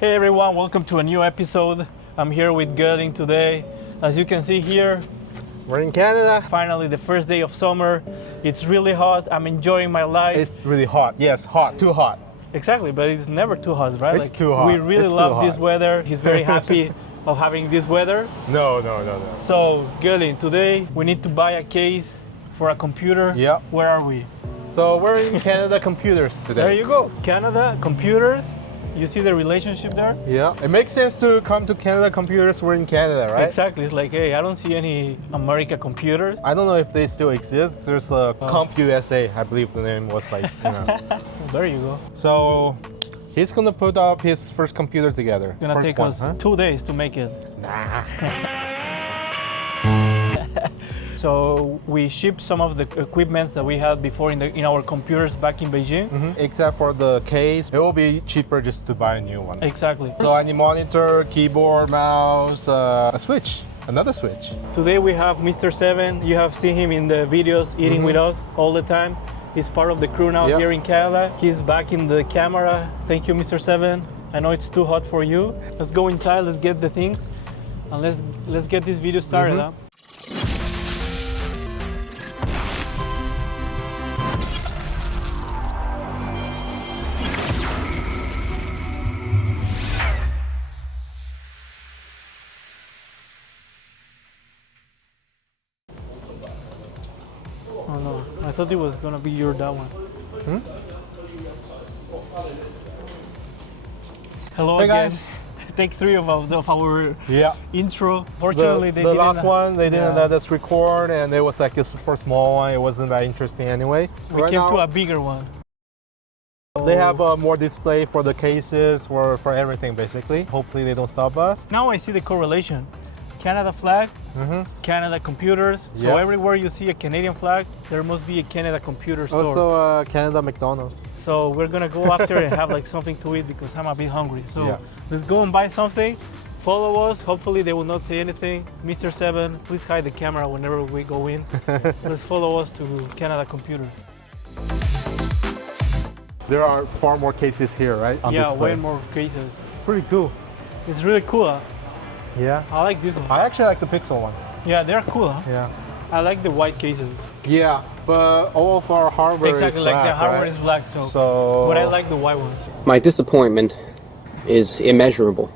Hey everyone, welcome to a new episode. I'm here with Gelin today. As you can see here, we're in Canada. Finally, the first day of summer. It's really hot. I'm enjoying my life. It's really hot. Yes, hot, too hot. Exactly, but it's never too hot, right? It's too hot. We really love this weather. He's very happy of having this weather. No. So, Gelin, today we need to buy a case for a computer. Yeah. Where are we? So we're in Canada Computers today. There you go. Canada Computers. You see the relationship there? Yeah. It makes sense to come to Canada Computers. We're in Canada, right? Exactly. It's like, hey, I don't see any America Computers. I don't know if they still exist. There's a CompUSA, I believe the name was like, Well, there you go. So he's gonna put up his first computer together. It's gonna take us 2 days to make it. Nah. So we shipped some of the equipments that we had before in our computers back in Beijing. Except for the case, it will be cheaper just to buy a new one. Exactly. So I need monitor, keyboard, mouse, a switch, another switch. Today we have Mr. 7. You have seen him in the videos eating with us all the time. He's part of the crew now here in Canada. He's back in the camera. Thank you, Mr. 7. I know it's too hot for you. Let's go inside, let's get the things, and let's get this video started. Huh? Oh no, I thought it was gonna be that one. Hello hey again. guys. Take 3 of our intro. Fortunately, the last one they didn't let us record, and it was like a super small one. It wasn't that interesting anyway. We came to a bigger one. They have more display for the cases, for everything basically. Hopefully they don't stop us. Now I see the correlation. Canada flag, Canada computers. So everywhere you see a Canadian flag, there must be a Canada computer store. Also Canada McDonald's. So we're gonna go after and have like something to eat because I'm a bit hungry. So let's go and buy something. Follow us. Hopefully they will not say anything. Mr. 7, please hide the camera whenever we go in. Let's follow us to Canada Computers. There are far more cases here, right? On display. Way more cases. Pretty cool. It's really cool. Huh? Yeah. I like this one. I actually like the Pixel one. Yeah, they're cool. Huh? Yeah. I like the white cases. Yeah, but all of our hardware is black, like the hardware is black, so but I like the white ones. My disappointment is immeasurable.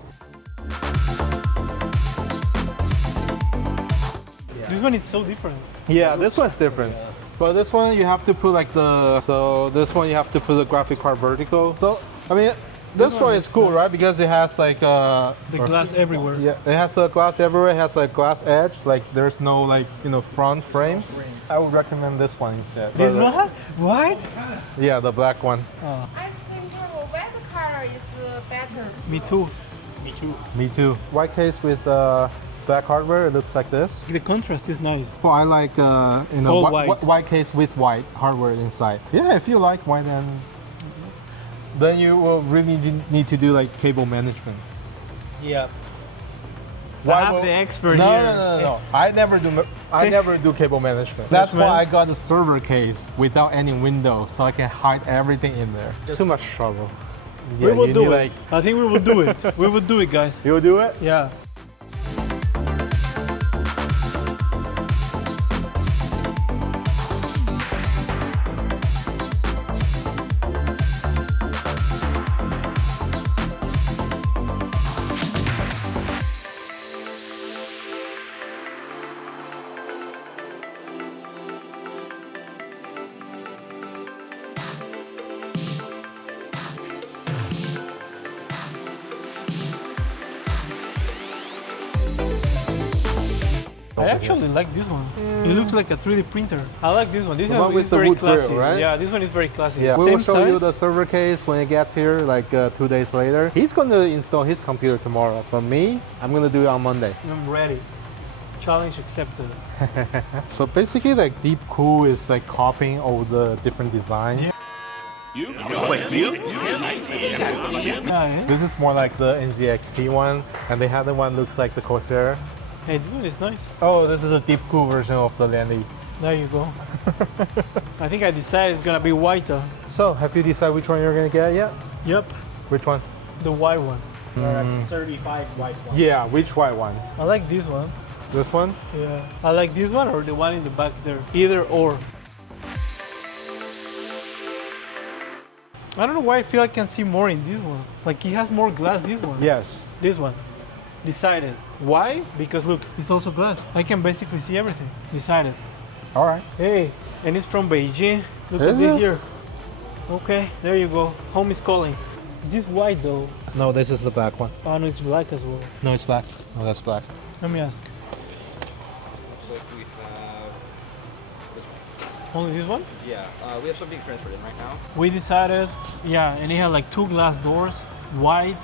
This one is so different. Yeah, this one's different. But this one you have to put like this one you have to put the graphic card vertical. So I mean this one is cool, right? Because it has like the glass everywhere. Yeah, it has a glass everywhere. It has a glass edge. Like there's no like front frame. I would recommend this one instead. This one? What? Yeah, the black one. Oh. I think white color is better. Me too. Me too. White case with black hardware. It looks like this. The contrast is nice. Well, I like white case with white hardware inside. Yeah, if you like white, then you will really need to do like cable management. Yeah. I have the expert here. No. I never do cable management. That's why I got a server case without any window, so I can hide everything in there. Too much trouble. Yeah, we will do it. I think we will do it. We will do it, guys. You will do it? Yeah. I actually like this one. It looks like a 3D printer. I like this one. This one is very classy. Grill, right? Yeah, this one is very classy. Yeah, we Same will show size. you the server case when it gets here, like 2 days later. He's going to install his computer tomorrow, but me, I'm going to do it on Monday. I'm ready. Challenge accepted. So basically, like Deep Cool is like copying all the different designs. Yeah. This is more like the NZXT one, and the other one looks like the Corsair. Hey, this one is nice. Oh, this is a Deep Cool version of the Landy. There you go. I think I decided it's gonna be whiter. So, have you decided which one you're gonna get yet? Yep. Which one? The white one. That's 35 white one. Yeah, which white one? I like this one. This one? Yeah. I like this one or the one in the back there. Either or. I don't know why I feel I can see more in this one. Like he has more glass, this one. Yes. This one. Decided. Why? Because look, it's also glass. I can basically see everything. Decided. All right. Hey, and it's from Beijing. Look Is at this it? here. Okay, there you go. Home is calling. This white though. No, this is the black one. Oh no, it's black as well. No, it's black. No, that's black. Let me ask. Looks like we have this one. Only this one? Yeah, we have something transferred in right now. We decided, yeah, and it had like 2 glass doors, white.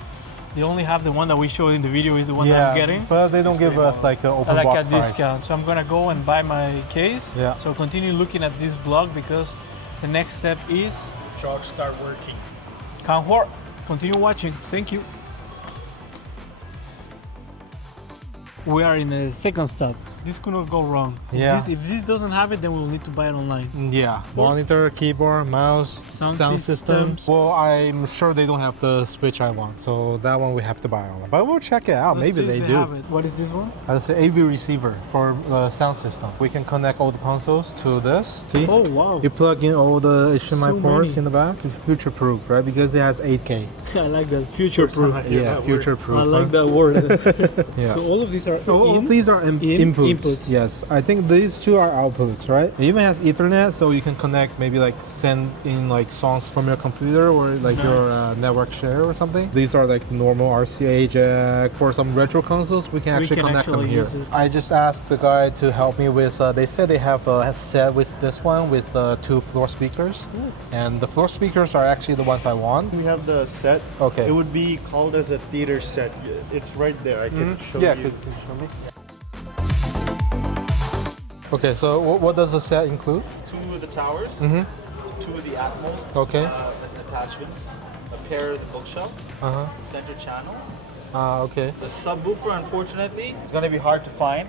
They only have the one that we showed in the video is the one that I'm getting. but they don't give us like an open Like box a price. discount. So I'm gonna go and buy my case. Yeah. So continue looking at this vlog because the next step is Charge start working. can't work. Continue watching. Thank you. We are in the second stop. This could not go wrong. Yeah. If this doesn't have it, then we'll need to buy it online. Yeah. Monitor, keyboard, mouse, Sound systems. Well, I'm sure they don't have the switch I want, so that one we have to buy online. But we'll check it out. Let's Maybe see if they do. have it. What is this one? That's an AV receiver for sound system. We can connect all the consoles to this. See? Oh wow. You plug in all the HDMI So ports many. in the back. It's future proof, right? Because it has 8K. I like that. Future proof. Yeah, future proof. I like that word. Yeah. So all of these are All of these are inputs. inputs. Yes, I think these two are outputs, right? It even has Ethernet, so you can connect, maybe like send in like songs from your computer or like your network share or something. These are like normal RCA jack. For some retro consoles, we can actually connect them here. use it. I just asked the guy to help me with. They said they have a set with this one with 2 floor speakers, and the floor speakers are actually the ones I want. We have the set. Okay. It would be called as a theater set. It's right there. I can show Yeah, you. could you show me? Okay, so what does the set include? 2 of the towers, 2 of the Atmos, Okay. attachment, a pair of the bookshelf, Uh-huh. center channel. Okay. The subwoofer, unfortunately, is going to be hard to find.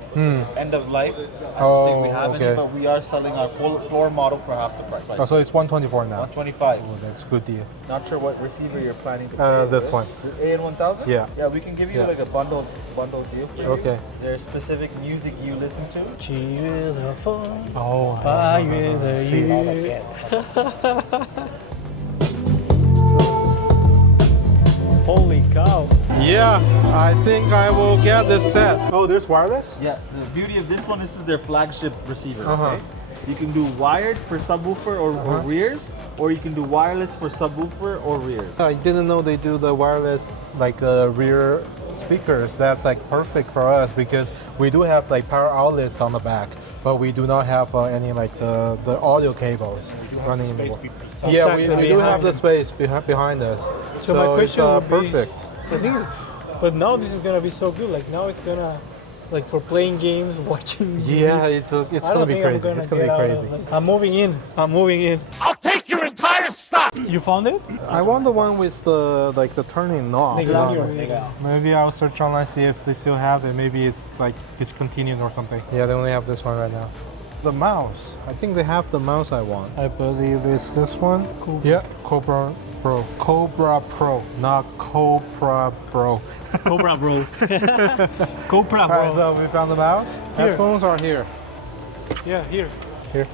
End of life. I don't Oh, think we have okay. any, but we are selling our full floor model for half the price. Oh, so it's 124 now. 125. Oh, that's a good deal. Not sure what receiver you're planning to pay This with. one. The AN1000? Yeah. Yeah, we can give you Yeah. like a bundle deal for you. Okay. Is there a specific music you listen to? 7月的风 Oh, 8月的雨 Holy cow. Yeah, I think I will get this set. Oh, there's wireless? Yeah, the beauty of this one, this is their flagship receiver. Uh-huh. Okay? You can do wired for subwoofer or rears, or you can do wireless for subwoofer or rears. I didn't know they do the wireless like rear speakers. That's like perfect for us because we do have like power outlets on the back, but we do not have any like the audio cables running in the wall. Yeah, we do have the space behind us. So my question it's would be- perfect. I think, but now this is gonna be so good. Like now it's gonna, like for playing games, watching. Yeah, it's I gonna don't be think I'm crazy. gonna It's gonna be get out of crazy. it. I'm moving in. I'm moving in. I'll take your entire stock! You found it? I want the one with the like the turning knob. Legal. Maybe I'll search online, see if they still have it. Maybe it's like discontinued or something. Yeah, they only have this one right now. The mouse. I think they have the mouse I want. I believe it's this one. Cool. Yeah, Cobra Pro. Cobra Pro, not Cobra Pro. Cobra bro. Cobra Alright, bro. so we found the mouse. Here. Headphones are here. Yeah, here. Here.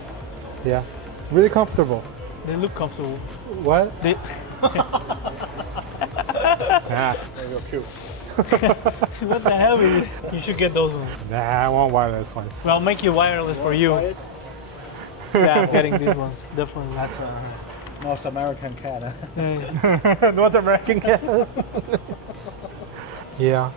Yeah. Really comfortable. They look comfortable. What? They, Nah. There you go, cute. what the hell? You should get those ones. Nah, I want wireless ones. Well, I'll make it wireless for you. Yeah, I'm getting these ones. Definitely. That's North American cat. North American cat. Yeah.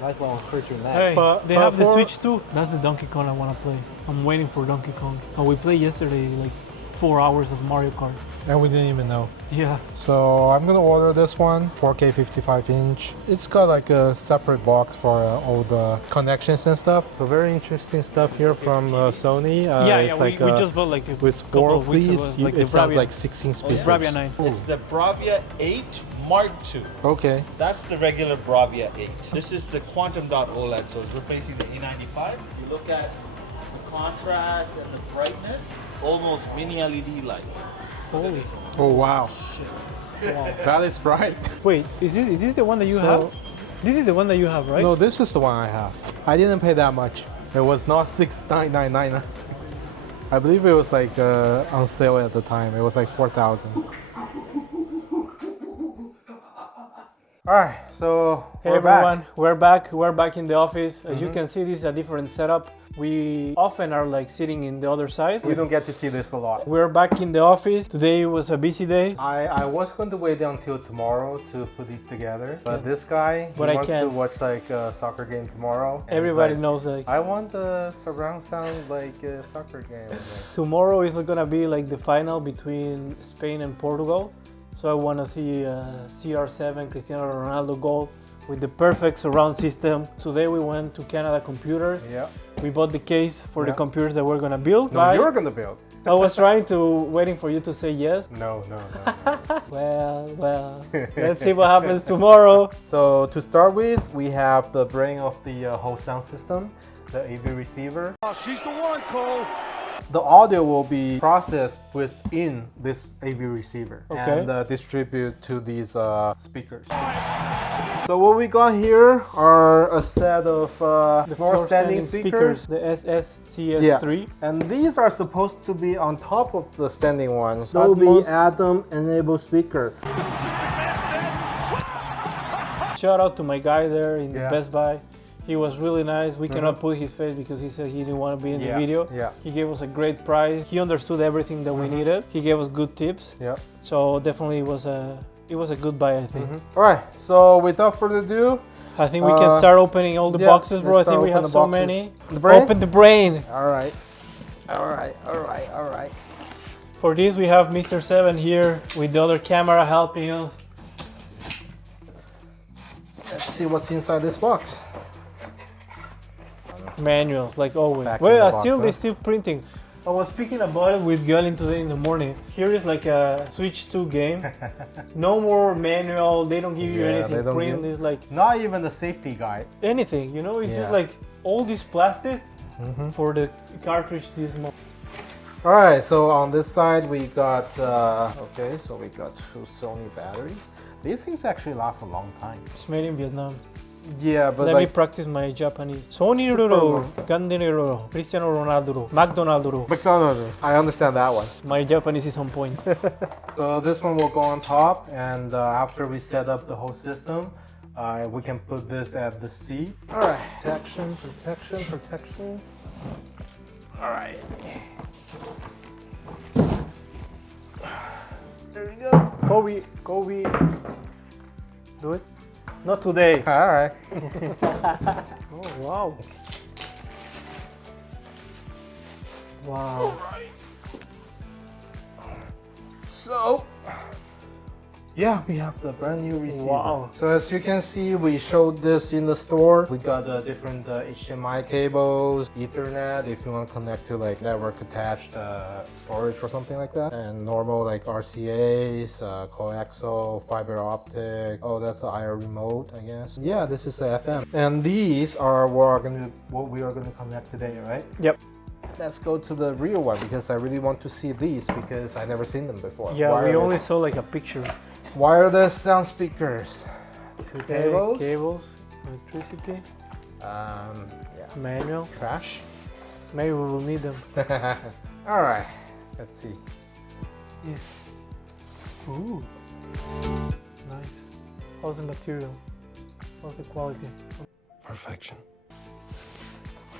Like one will hurt your neck. Hey, But- they but have the for- Switch too. That's the Donkey Kong I want to play. I'm waiting for Donkey Kong. And we played yesterday like 4 hours of Mario Kart. And we didn't even know. Yeah. So I'm gonna order this one, 4K 55-inch. It's got like a separate box for all the connections and stuff. So very interesting stuff here from Sony. It's like, we just bought like a with couple 4 of weeks fleets, ago. Like it sounds like 16 speakers. Bravia 9. It's the Bravia 8 Mark II. Okay. That's the regular Bravia 8. This is the Quantum Dot OLED, so it's replacing the A95. If you look at the contrast and the brightness, almost mini LED light. Holy. Oh wow. That is bright. Wait, is this the one that you have? This is the one that you have, right? No, this is the one I have. I didn't pay that much. It was not $6,999. I believe it was like on sale at the time. It was like 4,000. All right, so Hey we're everyone, back. we're back in the office. As you can see, this is a different setup. We often are like sitting in the other side. We don't get to see this a lot. We're back in the office. Today was a busy day. I was going to wait until tomorrow to put these together, but this guy he But I wants to can't. watch like a soccer game tomorrow. and he's Everybody like, knows that I want the surround sound like a soccer game. I'm like, tomorrow is gonna be like the final between Spain and Portugal. So I want to see CR7 Cristiano Ronaldo goal with the perfect surround system. Today we went to Canada Computer. yeah. We bought the case for the Yeah. computers that we're gonna build. No, you're gonna build. I was waiting for you to say yes. No. Well, let's see what happens tomorrow. So to start with, we have the brain of the whole sound system, the AV receiver. Oh, she's the one, Cole. The audio will be processed within this AV receiver Okay. and distributed to these speakers. So what we got here are a set of floor standing speakers. the SSCS3. And these are supposed to be on top of the standing ones. Dolby Atom enabled speaker. Shout out to my guy there in Yeah. Best Buy. He was really nice. We cannot put his face because he said he didn't want to be in the video. Yeah. He gave us a great price. He understood everything that we needed. He gave us good tips. Yeah. So definitely it was a good buy, I think. All right. So without further ado, I think we can start opening all the yeah, boxes, bro. I let's think start we have opening so the boxes. many. The brain? Open the brain. all right. All right. For this, we have Mr. 7 here with the other camera helping us. Let's see what's inside this box. Manuals, like always. Back in Well, the box, they're huh? still printing. I was speaking about it with Gelin today in the morning. Here is like a Switch 2 game. No more manual. They don't give you Yeah, anything they don't print. give- It's like Not even the safety guide. anything, you know? It's Yeah. just like all this plastic for the cartridge this month. All right, so on this side we got, okay, so we got 2 Sony batteries. These things actually last a long time. It's made in Vietnam. Yeah, but Let me like, practice my Japanese. Sony Roro, Gandini Roro, Cristiano Ronaldo, McDonald's Roro. McDonald's, I understand that one. My Japanese is on point. So this one will go on top, and after we set up the whole system, we can put this at the seat. All right, protection. All right. There we go. Kobe. Do it? Not today. All right. Oh, wow. Wow. So, yeah, we have the brand new receiver. Wow. So as you can see, we showed this in the store. We got different HDMI cables, Ethernet if you want to connect to like network attached storage or something like that, and normal like RCAs, coaxial, fiber optic. Oh, that's the IR remote, I guess. Yeah, this is the FM. And these are what we are going to connect today, right? Yep. Let's go to the real one because I really want to see these because I've never seen them before. Yeah, we Wireless. only saw like a picture. Wireless sound speakers. 2 cables. Cables, electricity, Yeah. manual. Crash. Maybe we will need them. All right. Let's see. Yes. Ooh. Nice. How's the material? How's the quality? Perfection.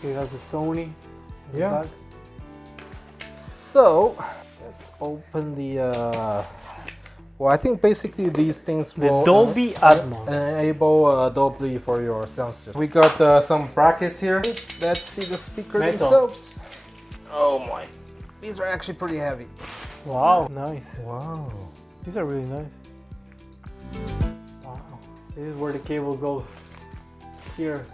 It has the Sony. in the Yeah. back. So let's open the. Well, I think basically these things The will Dolby Atmos. enable Dolby for your sound system. We got some brackets here. Let's see the speakers Metal. themselves. Oh my. These are actually pretty heavy. Wow, nice. Wow. These are really nice. Wow. This is where the cable goes. Here.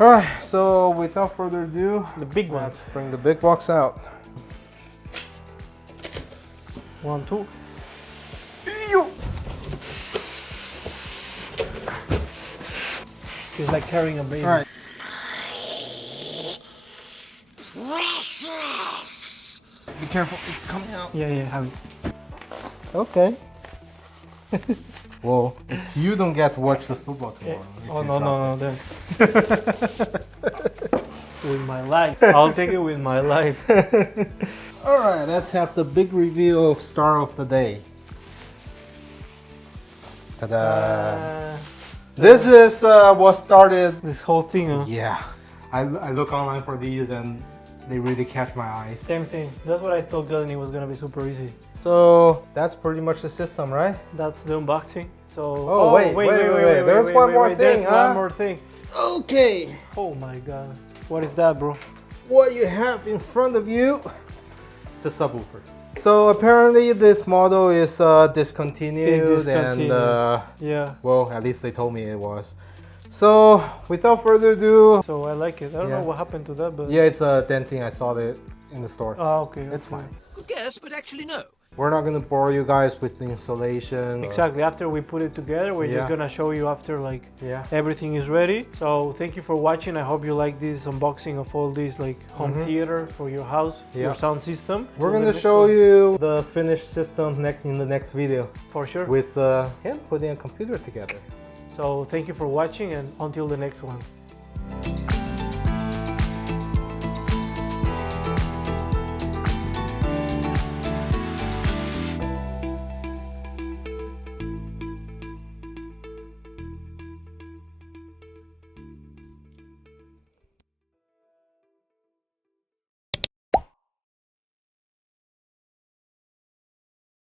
All right. So without further ado, The big one. let's bring the big box out. 1, 2. It's like carrying a baby. All right. Be careful, it's coming out. Yeah, have it. Okay. Well, it's you don't get to watch the football tomorrow. Oh no, then. With my life. I'll take it with my life. All right, let's have the big reveal of star of the day. Ta-da! This is what started. This whole thing, huh? Yeah, I look online for these and they really catch my eyes. Same thing. That's what I thought Gelin was gonna be super easy. So that's pretty much the system, right? That's the unboxing. So. Oh, wait. There's one more thing, There's huh? one more thing. Okay. Oh my god. What is that, bro? What you have in front of you, it's a subwoofer. So apparently this model is discontinued, and yeah. well, at least they told me it was. So without further ado, So I like it. I don't know what happened to that, but yeah, it's a denting. I saw it in the store. oh, okay. It's fine. Good guess, but actually no. We're not gonna bore you guys with the installation. Exactly. After we put it together, we're just gonna show you after like everything is ready. So thank you for watching. I hope you like this unboxing of all these like home theater for your house, your sound system. We're gonna show you the finished system in the next video. For sure. With him putting a computer together. So thank you for watching, and until the next one.